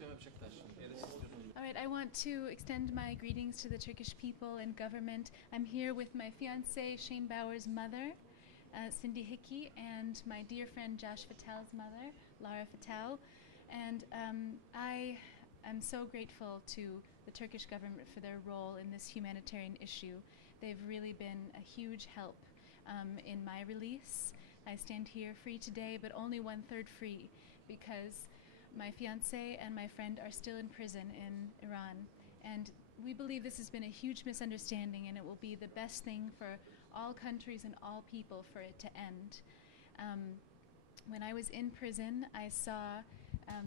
All right, I want to extend my greetings to the Turkish people and government. I'm here with my fiance Shayne Bauer's mother, Cindy Hickey, and my dear friend Josh Fattal's mother, Lara Fattal. And I am so grateful to the Turkish government for their role in this humanitarian issue. They've really been a huge help in my release. I stand here free today, but only 1/3 free, because my fiance and my friend are still in prison in Iran. And we believe this has been a huge misunderstanding, and it will be the best thing for all countries and all people for it to end. When I was in prison, I saw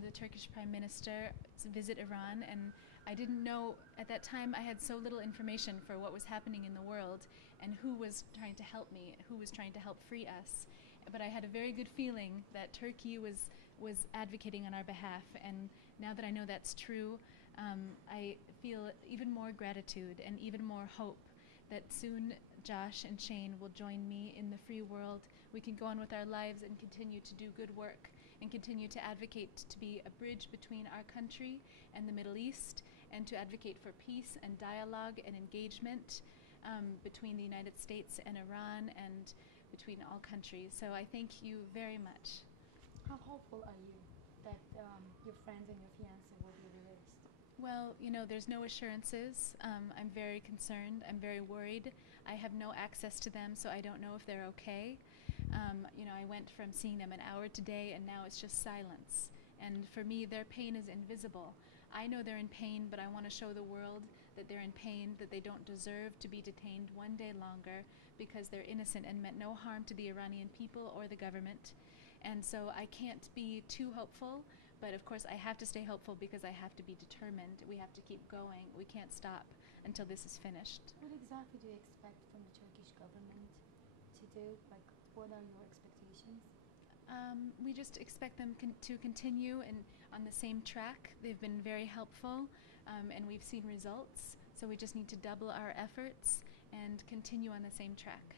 the Turkish Prime Minister visit Iran, and I didn't know at that time. I had so little information for what was happening in the world and who was trying to help me, who was trying to help free us. But I had a very good feeling that Turkey was advocating on our behalf, and now that I know that's true, I feel even more gratitude and even more hope that soon Josh and Shayne will join me in the free world. We can go on with our lives and continue to do good work and continue to advocate to be a bridge between our country and the Middle East, and to advocate for peace and dialogue and engagement between the United States and Iran, and between all countries. So I thank you very much. How hopeful are you that your friends and your fiancé will be released? Well, you know, there's no assurances. I'm very concerned. I'm very worried. I have no access to them, so I don't know if they're okay. You know, I went from seeing them an hour today, and now it's just silence. And for me, their pain is invisible. I know they're in pain, but I want to show the world that they're in pain, that they don't deserve to be detained one day longer, because they're innocent and meant no harm to the Iranian people or the government. And so I can't be too hopeful, but of course I have to stay hopeful because I have to be determined. We have to keep going. We can't stop until this is finished. What exactly do you expect from the Turkish government to do? Like, what are your expectations? We just expect them to continue on the same track. They've been very helpful, and we've seen results. So we just need to double our efforts and continue on the same track.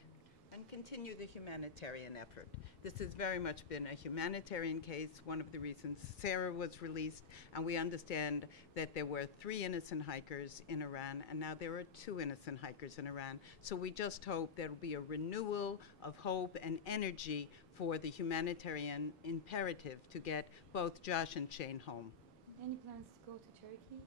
And continue the humanitarian effort. This has very much been a humanitarian case, one of the reasons Sarah was released, and we understand that there were 3 innocent hikers in Iran, and now there are 2 innocent hikers in Iran. So we just hope there will be a renewal of hope and energy for the humanitarian imperative to get both Josh and Shayne home. Any plans to go to Turkey?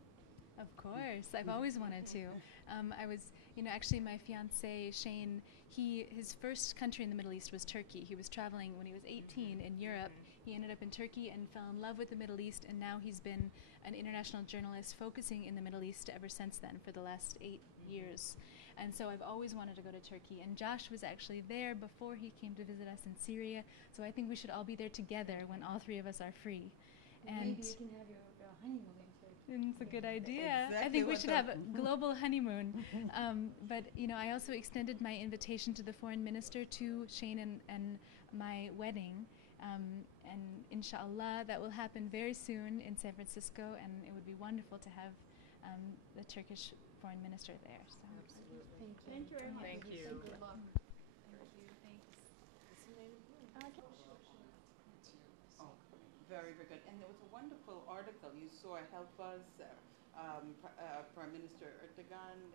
Of course, I've always wanted to. I was, you know, actually my fiance Shayne, his first country in the Middle East was Turkey. He was traveling when he was 18 in Europe. He ended up in Turkey and fell in love with the Middle East, and now he's been an international journalist focusing in the Middle East ever since then, for the last 8 years. And so I've always wanted to go to Turkey, and Josh was actually there before he came to visit us in Syria, so I think we should all be there together when all 3 of us are free. And maybe you can have your honeymoon in Turkey. It's a good idea. Exactly, I think we should have a global honeymoon. But you know, I also extended my invitation to the foreign minister to Shayne and my wedding, and inshallah that will happen very soon in San Francisco, and it would be wonderful to have the Turkish foreign minister there. So. Absolutely. Thank you. Thank you very much. Thank you. Good luck. Thank you. Thanks. Oh, very, very good. And there was a wonderful article you saw, Help Us, Prime Minister Erdogan